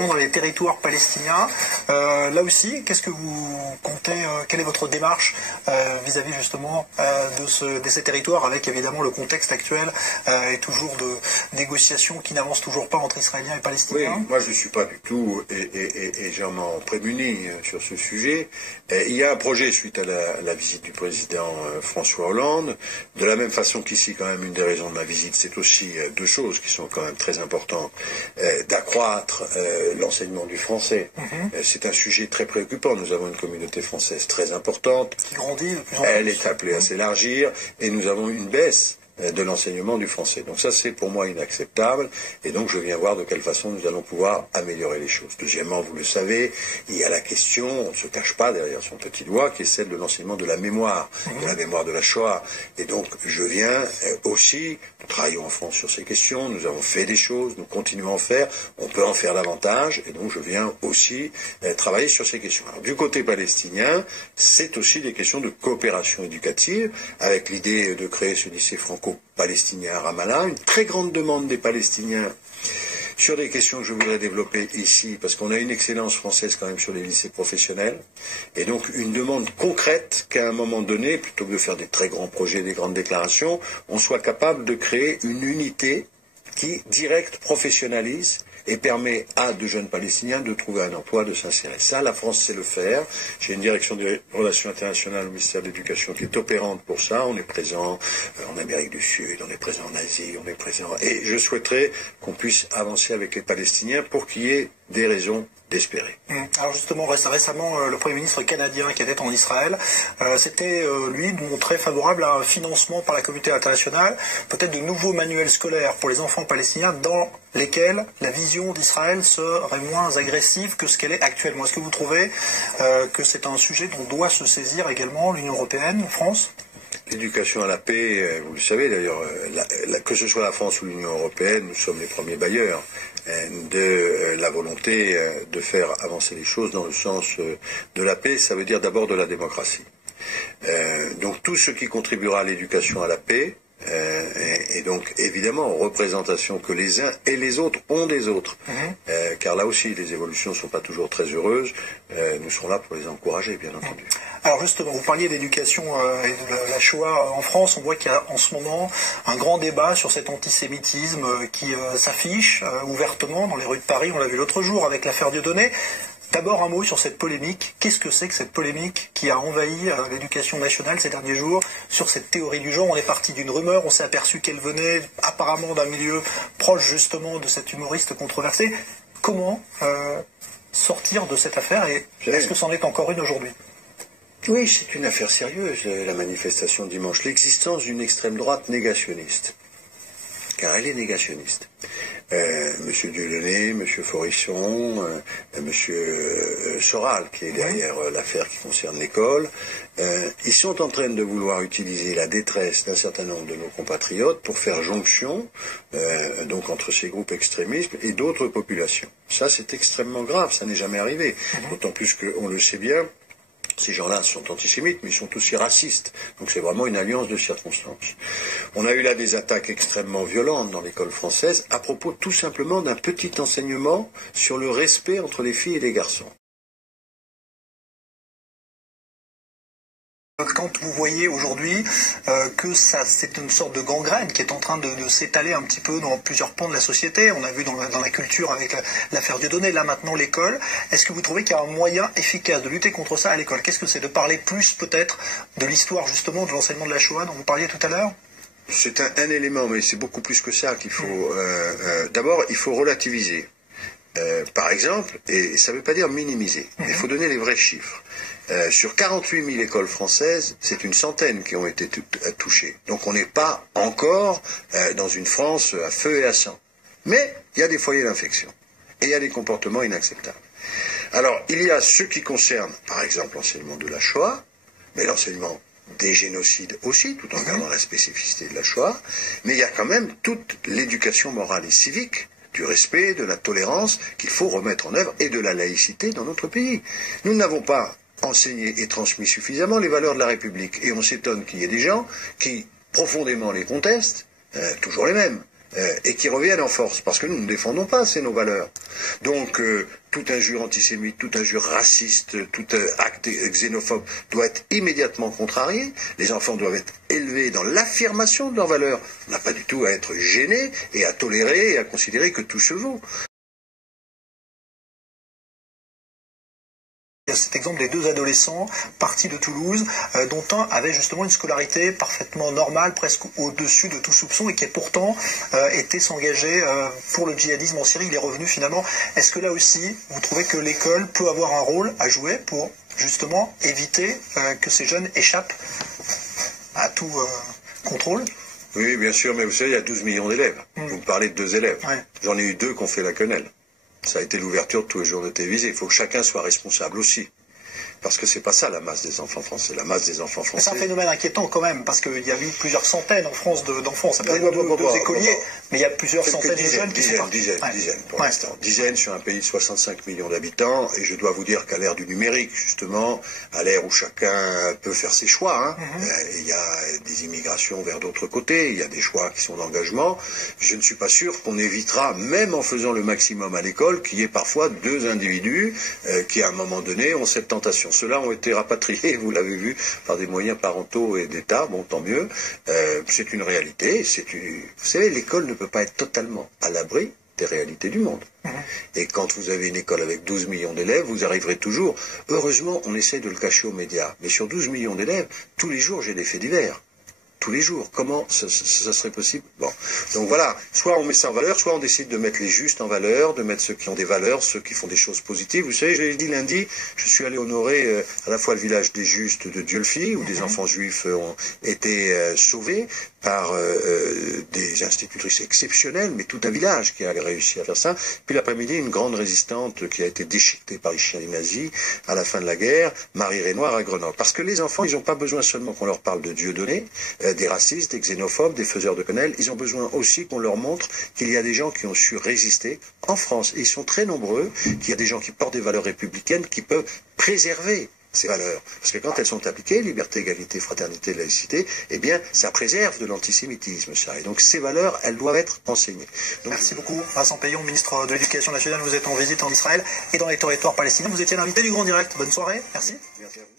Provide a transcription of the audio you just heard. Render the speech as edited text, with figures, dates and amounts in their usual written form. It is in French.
Dans les territoires palestiniens. Là aussi, qu'est-ce que vous comptez, quelle est votre démarche vis-à-vis justement de ces territoires, avec évidemment le contexte actuel et toujours de négociations qui n'avancent toujours pas entre Israéliens et Palestiniens? Oui, moi je ne suis pas du tout, et j'en m'en prémunis sur ce sujet. Il y a un projet suite à la visite du président François Hollande. De la même façon qu'ici, quand même, une des raisons de ma visite, c'est aussi deux choses qui sont quand même très importantes. D'accroître l'enseignement du français. C'est un sujet très préoccupant. Nous avons une communauté française très importante. Qui grandit de plus en plus. Elle est appelée à s'élargir et nous avons une baisse de l'enseignement du français. Donc ça, c'est pour moi inacceptable, et donc je viens voir de quelle façon nous allons pouvoir améliorer les choses. Deuxièmement, vous le savez, il y a la question, on ne se cache pas derrière son petit doigt, qui est celle de l'enseignement de la mémoire de la Shoah. Et donc, je viens aussi, nous travaillons en France sur ces questions, nous avons fait des choses, nous continuons à en faire, on peut en faire davantage, et donc je viens aussi travailler sur ces questions. Alors, du côté palestinien, c'est aussi des questions de coopération éducative, avec l'idée de créer ce lycée franco-palestinien à Ramallah, une très grande demande des Palestiniens sur des questions que je voudrais développer ici, parce qu'on a une excellence française quand même sur les lycées professionnels, et donc une demande concrète qu'à un moment donné, plutôt que de faire des très grands projets, des grandes déclarations, on soit capable de créer une unité qui, direct, professionnalise et permet à de jeunes Palestiniens de trouver un emploi, de s'insérer. Ça, la France sait le faire. J'ai une direction des relations internationales au ministère de l'Éducation qui est opérante pour ça. On est présent en Amérique du Sud, on est présent en Asie, on est présent... Et je souhaiterais qu'on puisse avancer avec les Palestiniens pour qu'il y ait des raisons d'espérer. Alors justement, récemment, le Premier ministre canadien qui était en Israël s'était, lui, montré favorable à un financement par la communauté internationale, peut-être de nouveaux manuels scolaires pour les enfants palestiniens dans lesquels la vision d'Israël serait moins agressive que ce qu'elle est actuellement. Est-ce que vous trouvez que c'est un sujet dont doit se saisir également l'Union européenne, la France ? L'éducation à la paix, vous le savez d'ailleurs, que ce soit la France ou l'Union européenne, nous sommes les premiers bailleurs de la volonté de faire avancer les choses dans le sens de la paix. Ça veut dire d'abord de la démocratie. Donc tout ce qui contribuera à l'éducation à la paix, et donc évidemment représentation que les uns et les autres ont des autres, car là aussi les évolutions ne sont pas toujours très heureuses, nous serons là pour les encourager, bien entendu. Alors justement, vous parliez d'éducation et de la Shoah en France. On voit qu'il y a en ce moment un grand débat sur cet antisémitisme qui s'affiche ouvertement dans les rues de Paris. On l'a vu l'autre jour avec l'affaire Dieudonné. D'abord un mot sur cette polémique. Qu'est-ce que c'est que cette polémique qui a envahi l'éducation nationale ces derniers jours sur cette théorie du genre? On est parti d'une rumeur, on s'est aperçu qu'elle venait apparemment d'un milieu proche justement de cet humoriste controversé. Comment sortir de cette affaire, et est-ce que c'en est encore une aujourd'hui? Oui, c'est une affaire sérieuse, la manifestation dimanche. L'existence d'une extrême droite négationniste. Car elle est négationniste. Monsieur Dieudonné, Monsieur Forisson, Monsieur Soral, qui est derrière l'affaire qui concerne l'école, ils sont en train de vouloir utiliser la détresse d'un certain nombre de nos compatriotes pour faire jonction donc entre ces groupes extrémistes et d'autres populations. Ça, c'est extrêmement grave, ça n'est jamais arrivé. D'autant plus qu'on le sait bien, ces gens-là sont antisémites, mais ils sont aussi racistes. Donc c'est vraiment une alliance de circonstances. On a eu là des attaques extrêmement violentes dans l'école française à propos tout simplement d'un petit enseignement sur le respect entre les filles et les garçons. Quand vous voyez aujourd'hui que c'est une sorte de gangrène qui est en train de s'étaler un petit peu dans plusieurs pans de la société, on a vu dans la culture avec l'affaire Dieudonné, là maintenant l'école, est-ce que vous trouvez qu'il y a un moyen efficace de lutter contre ça à l'école? Qu'est-ce que c'est? De parler plus peut-être de l'histoire justement de l'enseignement de la Shoah dont vous parliez tout à l'heure? C'est un élément, mais c'est beaucoup plus que ça qu'il faut... D'abord, il faut relativiser. Par exemple, et ça ne veut pas dire minimiser, mais il faut donner les vrais chiffres. Sur 48 000 écoles françaises, c'est une centaine qui ont été touchées. Donc on n'est pas encore dans une France à feu et à sang. Mais il y a des foyers d'infection. Et il y a des comportements inacceptables. Alors, il y a ceux qui concernent, par exemple, l'enseignement de la Shoah, mais l'enseignement des génocides aussi, tout en gardant la spécificité de la Shoah. Mais il y a quand même toute l'éducation morale et civique, du respect, de la tolérance qu'il faut remettre en œuvre, et de la laïcité dans notre pays. Nous n'avons pas enseigné et transmis suffisamment les valeurs de la République. Et on s'étonne qu'il y ait des gens qui profondément les contestent, toujours les mêmes. et qui reviennent en force, parce que nous ne défendons pas assez nos valeurs. Donc, toute injure antisémite, toute injure raciste, tout acte xénophobe doit être immédiatement contrarié. Les enfants doivent être élevés dans l'affirmation de leurs valeurs. On n'a pas du tout à être gêné et à tolérer et à considérer que tout se vaut. Il y a cet exemple des deux adolescents partis de Toulouse, dont un avait justement une scolarité parfaitement normale, presque au-dessus de tout soupçon, et qui a pourtant été s'engager pour le djihadisme en Syrie. Il est revenu finalement. Est-ce que là aussi, vous trouvez que l'école peut avoir un rôle à jouer pour justement éviter que ces jeunes échappent à tout contrôle? Oui, bien sûr, mais vous savez, il y a 12 millions d'élèves. Vous me parlez de 2 élèves. Ouais. J'en ai eu 2 qui ont fait la quenelle. Ça a été l'ouverture de tous les journaux télévisés. Il faut que chacun soit responsable aussi. Parce que c'est pas ça la masse des enfants français. La masse des enfants français. C'est un phénomène inquiétant quand même, parce qu'il y a eu plusieurs centaines en France d'enfants. Ça peut être deux écoliers, mais il y a plusieurs centaines de jeunes qui sont partis. Dizaines pour l'instant. Dizaines sur un pays de 65 millions d'habitants. Et je dois vous dire qu'à l'ère du numérique, justement, à l'ère où chacun peut faire ses choix, il y a des immigrations vers d'autres côtés, il y a des choix qui sont d'engagement. Je ne suis pas sûr qu'on évitera, même en faisant le maximum à l'école, qu'il y ait parfois 2 individus qui, à un moment donné, ont cette tentation. Ceux-là ont été rapatriés, vous l'avez vu, par des moyens parentaux et d'État, bon, tant mieux. C'est une réalité. Vous savez, l'école ne peut pas être totalement à l'abri des réalités du monde. Et quand vous avez une école avec 12 millions d'élèves, vous arriverez toujours. Heureusement, on essaie de le cacher aux médias. Mais sur 12 millions d'élèves, tous les jours, j'ai des faits divers. Tous les jours. Comment ça serait possible? Bon. Donc voilà, soit on met ça en valeur, soit on décide de mettre les justes en valeur, de mettre ceux qui ont des valeurs, ceux qui font des choses positives. Vous savez, je l'ai dit lundi, je suis allé honorer à la fois le village des Justes de Dieulefit, où des enfants juifs ont été sauvés par des institutrices exceptionnelles, mais tout un village qui a réussi à faire ça. Puis l'après-midi, une grande résistante qui a été déchiquetée par les chiens des nazis à la fin de la guerre, Marie Renoir à Grenoble. Parce que les enfants, ils n'ont pas besoin seulement qu'on leur parle de Dieudonné, des racistes, des xénophobes, des faiseurs de quenelle. Ils ont besoin aussi qu'on leur montre qu'il y a des gens qui ont su résister en France. Et ils sont très nombreux, qu'il y a des gens qui portent des valeurs républicaines qui peuvent préserver ces valeurs. Parce que quand elles sont appliquées, liberté, égalité, fraternité, laïcité, eh bien, ça préserve de l'antisémitisme, ça. Et donc, ces valeurs, elles doivent être enseignées. Donc, merci beaucoup, Vincent Payon, ministre de l'Éducation nationale. Vous êtes en visite en Israël et dans les territoires palestiniens. Vous étiez l'invité du Grand Direct. Bonne soirée. Merci. Merci à vous.